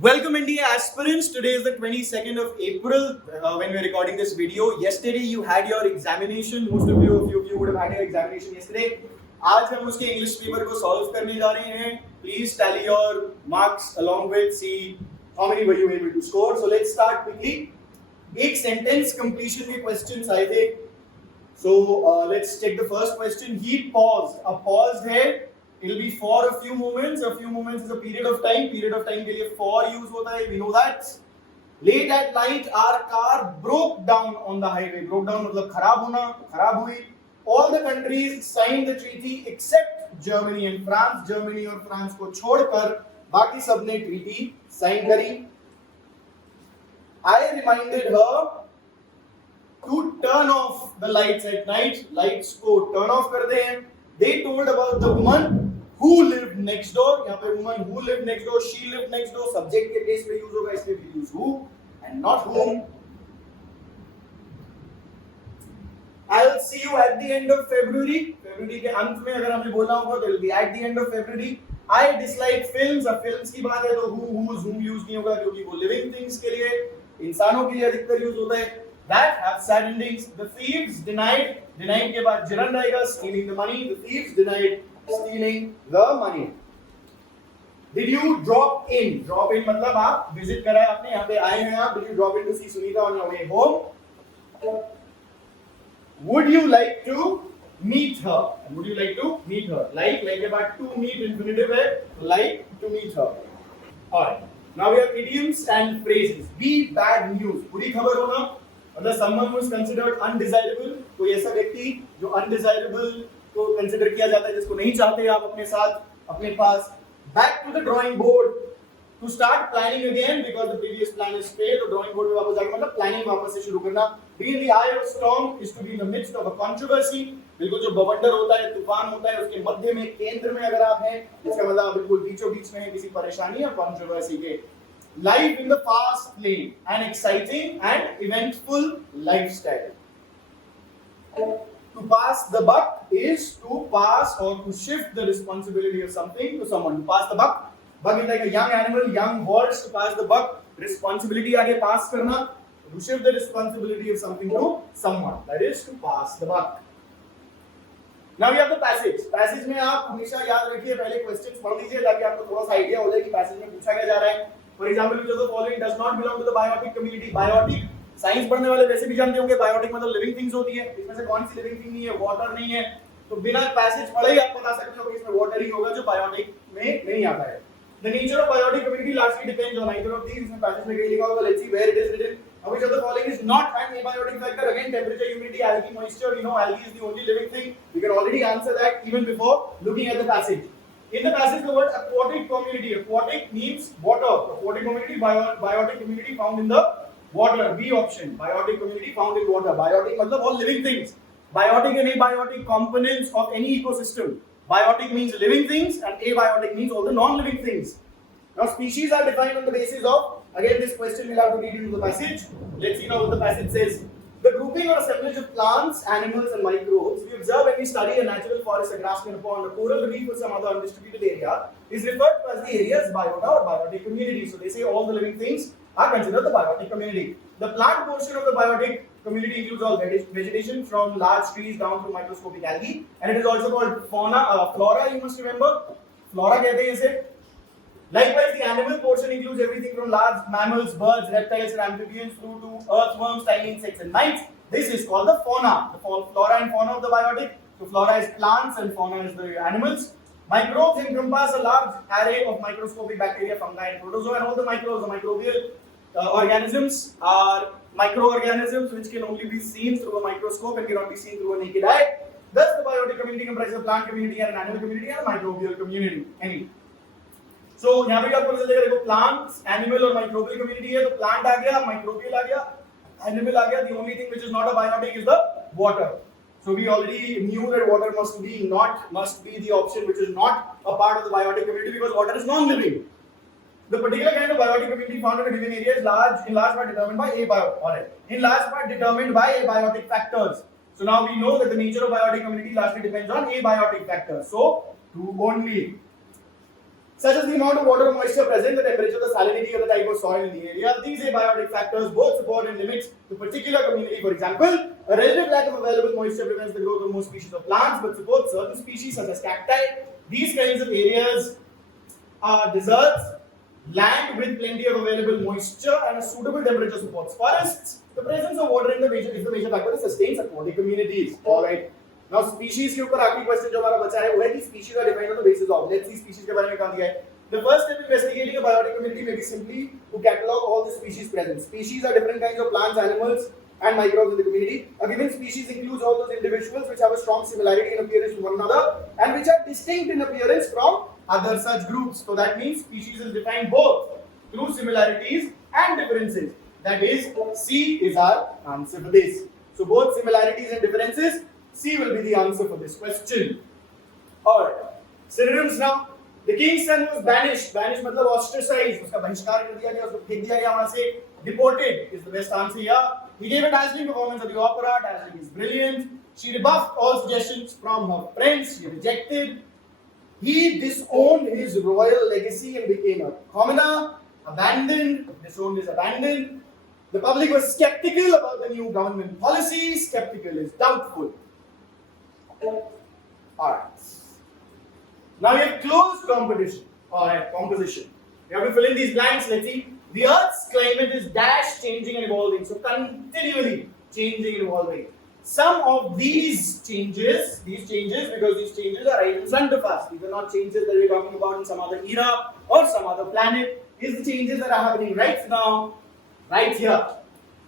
Welcome India aspirants. Today is the 22nd of April when we're recording this video. Yesterday you had your examination. Most of you would have had your examination yesterday. आज हम उसके English paper को solve करने जा रहे हैं. Please tally your marks along with see how many were you able to score. So let's start quickly. एक sentence completion के questions आए थे. So let's check the first question. He paused. A pause है. It'll be for a few moments. A few moments is a period of time. Period of time के लिए for use होता है. We know that. Late at night, our car broke down on the highway. Broke down मतलब खराब होना, खराब हुई. All the countries signed the treaty except Germany and France. Germany और France को छोड़कर बाकी सब ने treaty sign करी. I reminded her to turn off the lights at night. Lights को turn off कर दें. They told about the woman who lived next door. यहाँ पे woman who lived next door, she lived next door. Subject के place पे use होगा, इसलिए we use who and not whom. I'll see you at the end of February. February के अंत में अगर हमें बोलना होगा तो it'll be at the end of February. I dislike films. अब films की बात है तो whose, whom use नहीं होगा क्योंकि वो living things के लिए, इंसानों के लिए अधिकतर use होता है. That have sad endings. The thieves denied के बाद gerund आएगा, stealing the money. The thieves denied stealing the money. Did you drop in? Drop in मतलब आप visit करा है आपने, यहाँ पे आए हैं आप. Did you drop in to see Sunita on your way home? Would you like to meet her? Would you like to meet her? Like के बाद to meet infinitive है. Like to meet her. Alright. Now we have idioms and phrases. Be bad news. बुरी खबर होना. मतलब someone who is considered undesirable, कोई ऐसा व्यक्ति जो undesirable को consider किया जाता है, जिसको नहीं चाहते आप अपने साथ, अपने पास. Back to the drawing board to start planning again because the previous plan is failed. तो drawing board में वापस जाके मतलब planning वापस से शुरू करना. Be in the eye of storm is to be in the midst of a controversy. बिल्कुल जो बवंडर होता है, तूफान होता है, उसके मध्य में, केंद्र में अगर आप हैं, इसका मतलब बिल्कुल बीचों बीच में है किसी परेशानी या controversy के. Life in the fast lane, an exciting and eventful lifestyle. To pass the buck is to pass or to shift the responsibility of something to someone. To pass the buck, buck is like a young animal, young horse. To pass the buck, responsibility आगे pass करना. To shift the responsibility of something to someone. That is to pass the buck. Now we have the passage. Passage में आप हमेशा याद रखिए, पहले questions पढ़ लीजिए ताकि आपको थोड़ा सा आइडिया हो जाए कि passage में पूछा क्या जा रहा है. For example, which of the following does not belong to the biotic community? Biotic, science पढ़ने वाले वैसे भी जानते होंगे biotic मतलब लिविंग थिंग्स होती है. इसमें से कौन सी लिविंग थिंग नहीं है? वाटर नहीं है. तो बिना पैसेज पढ़े ही आप बता सकते हो कि इसमें वाटर ही होगा जो biotic में नहीं आता है. The nature of biotic community largely depends on either of these. इसमें पैसेज में कहीं लिखा होगा. Let's see where it is written. Which of the following is not an abiotic factor? Again, temperature, humidity, algae, moisture. We know algae is the only living thing. We can already answer that even before looking at the passage. In the passage, the word aquatic community. Aquatic means water. Aquatic community, biotic community found in the water. B option. Biotic community found in water. Biotic मतलब all living things. Biotic and abiotic components of any ecosystem. Biotic means living things and abiotic means all the non-living things. Now species are defined on the basis of, again this question will have to read into the passage. Let's see now what the passage says. The grouping or assemblage of plants, animals and microbes we observe when we study a natural forest, a grassland, a pond, a coral reef or some other undistributed area is referred to as the area's biota or biotic community. So they say all the living things are considered the biotic community. The plant portion of the biotic community includes all vegetation from large trees down to microscopic algae, and it is also called flora. You must remember, flora कहते हैं इसे. Likewise, the animal portion includes everything from large mammals, birds, reptiles, and amphibians through to earthworms, tiny insects, and mites. This is called the fauna. The flora and fauna of the biotic. So, flora is plants and fauna is the animals. Microbes encompass a large array of microscopic bacteria, fungi, and protozoa, and all the microbes, the microbial organisms are microorganisms which can only be seen through a microscope and cannot be seen through a naked eye. Thus, the biotic community comprises a plant community and an animal community and a microbial community. So यहाँ पे क्या पता चलेगा? देखो plants, animal और microbial community है, तो plant आ गया, microbial आ गया, animal आ गया. The only thing which is not a biotic is the water. So we already knew that water must be the option which is not a part of the biotic community because water is non-living. The particular kind of biotic community found in a given area is in large part determined by abiotic factors. So now we know that the nature of biotic community largely depends on abiotic factors. So two only. such as the amount of water or moisture present, the temperature, the salinity, or the type of soil in the area. These abiotic factors both support and limit the particular community. For example, a relative lack of available moisture prevents the growth of most species of plants, but supports certain species such as cacti. These kinds of areas are deserts, land with plenty of available moisture and a suitable temperature supports forests. The presence of water in the major is the major factor that sustains aquatic communities. All right. Now species के ऊपर आखिरी question जो हमारा बचा है वो है कि species are defined on the basis of. Let's see species के बारे में कहा गया है. The first step in investigating a biotic community may be simply to catalog all the species present. Species are different kinds of plants, animals, and microbes in the community. A given species includes all those individuals which have a strong similarity in appearance to one another and which are distinct in appearance from other such groups. So that means species is defined both through similarities and differences. That is, C is our answer for this. So both similarities and differences, C will be the answer for this question. Alright, synonyms now. The king's son was banished. Banished मतलब ostracized. उसका बहिष्कार कर दिया गया, उसको फेंक दिया गया वहाँ से. Deported is the best answer here. He gave a dazzling performance at the opera. Dazzling is brilliant. She rebuffed all suggestions from her friends. She rejected. He disowned his royal legacy and became a commoner. Abandoned. Disowned is abandoned. The public was skeptical about the new government policy. Skeptical is doubtful. Alright. Now we have closed competition. Alright, composition. We have to fill in these blanks. Let's see. The Earth's climate is dash changing and evolving. So continually changing and evolving. Some of these changes, because these changes are right in front of us. These are not changes that we're talking about in some other era or some other planet. These are the changes that are happening right now, right here.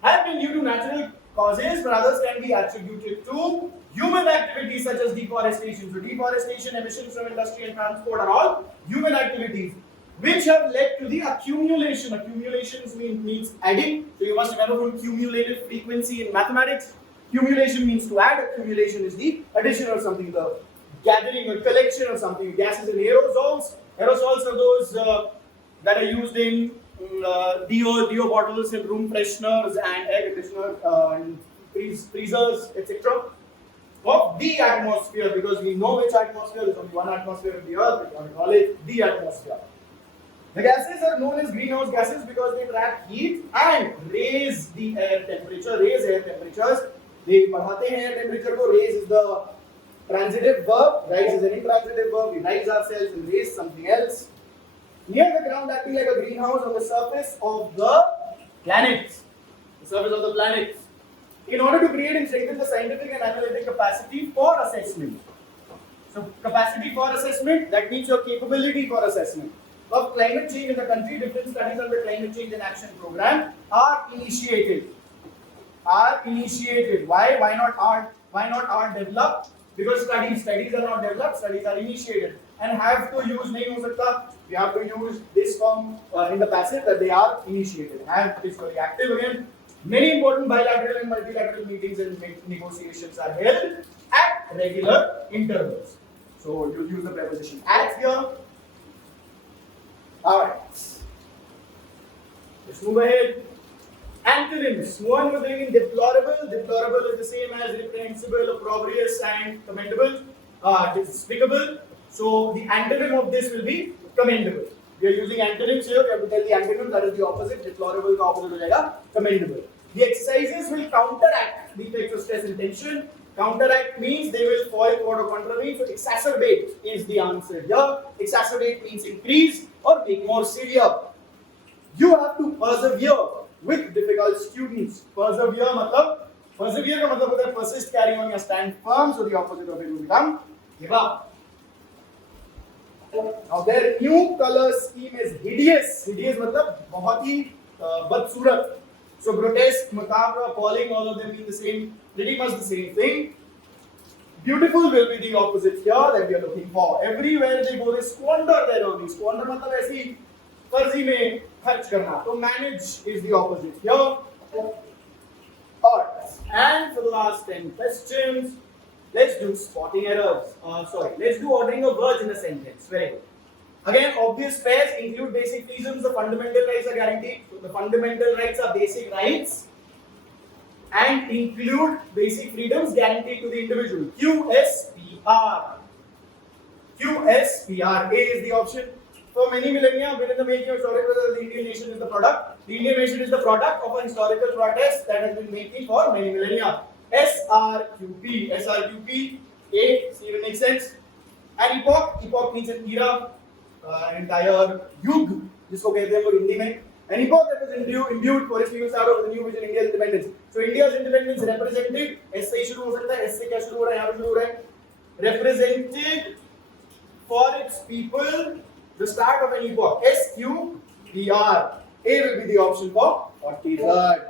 Have been due to natural causes, but others can be attributed to human activities such as deforestation. So deforestation, emissions from industry and transport are all human activities which have led to the accumulation. Accumulations means adding. So you must remember from cumulative frequency in mathematics. Cumulation means to add. Accumulation is the addition of something, the gathering or collection of something. Gases and aerosols. Aerosols are those that are used in Dio bottles and room fresheners and air conditioners and freezers, etc. Of the atmosphere, because we know which atmosphere, there's only one atmosphere of the earth, we call it the atmosphere. The gases are known as greenhouse gases because they trap heat and raise the air temperature, raise air temperatures. They बढ़ाते हैं air temperature को. Raise is the transitive verb, rise is an intransitive verb. We rise ourselves and raise something else. Near the ground, acting like a greenhouse on the surface of the planets. The surface of the planets. In order to create and strengthen the scientific and analytic capacity for assessment. So, capacity for assessment, that means your capability for assessment. Of climate change in the country, different studies on the climate change and action program are initiated. Why? Why not are developed? Because studies are not developed, studies are initiated. And have to use, nahi ho sakta, we have to use this form in the passive that they are initiated. Have is very active again. Many important bilateral and multilateral meetings and negotiations are held at regular intervals. So you'll use the preposition at here. Alright. Let's move ahead. Antonyms. One was in deplorable. Deplorable is the same as reprehensible, opprobrious, and commendable. Despicable. So the antonym of this will be commendable. We are using antonyms here. We have to tell the antonym, that is the opposite. Deplorable का opposite हो जाएगा commendable. The exercises will counteract the effects of stress and tension. Counteract means they will foil what or contrary. So exacerbate is the answer here. Exacerbate means increase or make more severe. You have to persevere with difficult students. Persevere का मतलब होता है persist, carry on या stand firm. So the opposite of it will become give up. Now their new color scheme is hideous. Hideous मतलब बहुत ही बदसूरत. So grotesque, macabre, appalling, all of them mean the same, pretty much the same thing. Beautiful will be the opposite here that we are looking for. Everywhere they go, they squander their earnings. Squander मतलब ऐसी फर्जी में खर्च करना. So manage is the opposite here. Alright. And for the last 10 questions, let's do spotting errors. Let's do ordering of words in a sentence. Very good. Again, obvious pairs include basic reasons. The fundamental rights are guaranteed. So the fundamental rights are basic rights and include basic freedoms guaranteed to the individual. QSPR. QSPR. A is the option. for many millennia, within the making of historical the Indian nation is the product. The Indian nation is the product of a historical process that has been making for many millennia. SRQP. SRQP. A. See if it makes sense. An epoch. Epoch means an era, an entire yug, जिसको कहते हैं वो हिंदी में. An epoch that was imbued for its people start of the new vision India's independence. So India's independence represented. S से शुरू हो सकता है. S से क्या शुरू हो रहा है? यहाँ पे शुरू हो रहा है. Represented for its people the start of an epoch. SQPR. A will be the option for 43rd.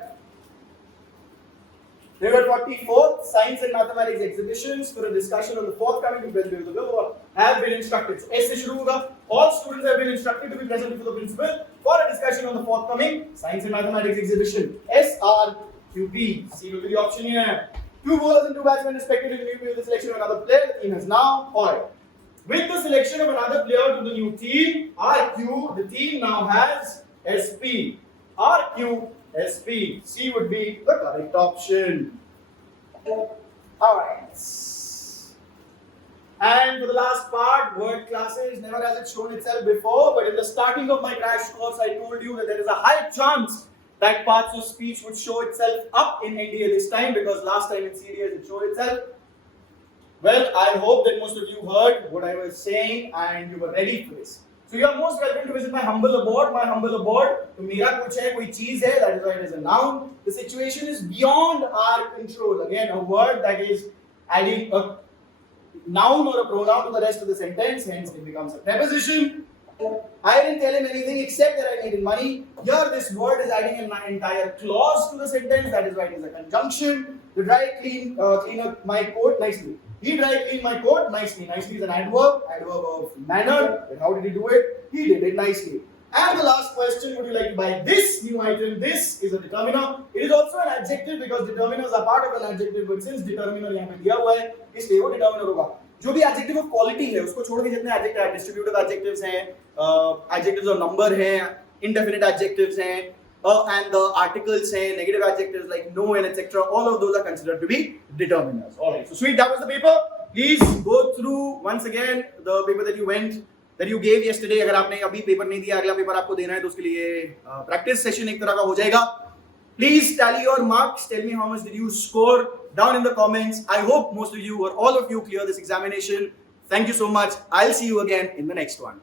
Number 44th, Science and Mathematics exhibitions for a discussion on the forthcoming events of the world have been instructed. So, S se shuru hoga. All students have been instructed to be present before the principal for a discussion on the forthcoming Science and Mathematics exhibition. SRQP. C will be the option here. 2 bowlers and 2 batsmen respectively to with the selection of another player. The team has now ordered. With the selection of another player to the new team, RQ, the team now has SP. RQ, SP. C would be the correct option. Alright. And for the last part, word classes, never has it shown itself before, but in the starting of my crash course, I told you that there is a high chance that parts of speech would show itself up in NDA this time, because last time in CDS it showed itself. Well, I hope that most of you heard what I was saying and you were ready for this. So you are most welcome to visit my humble abode. My humble abode. तो मेरा कुछ है, कोई चीज है. That is why it is a noun. The situation is beyond our control. Again, a word that is adding a noun or a pronoun to the rest of the sentence. Hence, it becomes a preposition. I didn't tell him anything except that I needed money. Here, this word is adding an entire clause to the sentence. That is why it is a conjunction. The dry clean up my coat nicely. He dry cleaned my coat nicely. Nicely is an adverb of manner. And how did he do it? He did it nicely. And the last question, would you like to buy this new item? This is a determiner. It is also an adjective because determiners are part of an adjective. But since determiner यहाँ पे दिया हुआ है, इसलिए वो determiner होगा. जो भी adjective of quality है, उसको छोड़ के जितने adjective हैं, distributive adjectives हैं, adjectives of number हैं, indefinite adjectives हैं, and the articles हैं, negative adjectives like no and etc. All of those are considered to be determiners. Alright, so sweet, that was the paper. Please go through once again the paper that you gave yesterday. अगर आपने अभी paper नहीं दिया, अगला paper आपको देना है तो उसके लिए practice session एक तरह का हो जाएगा. Please tally your marks. Tell me how much did you score down in the comments. I hope most of you or all of you clear this examination. Thank you so much. I'll see you again in the next one.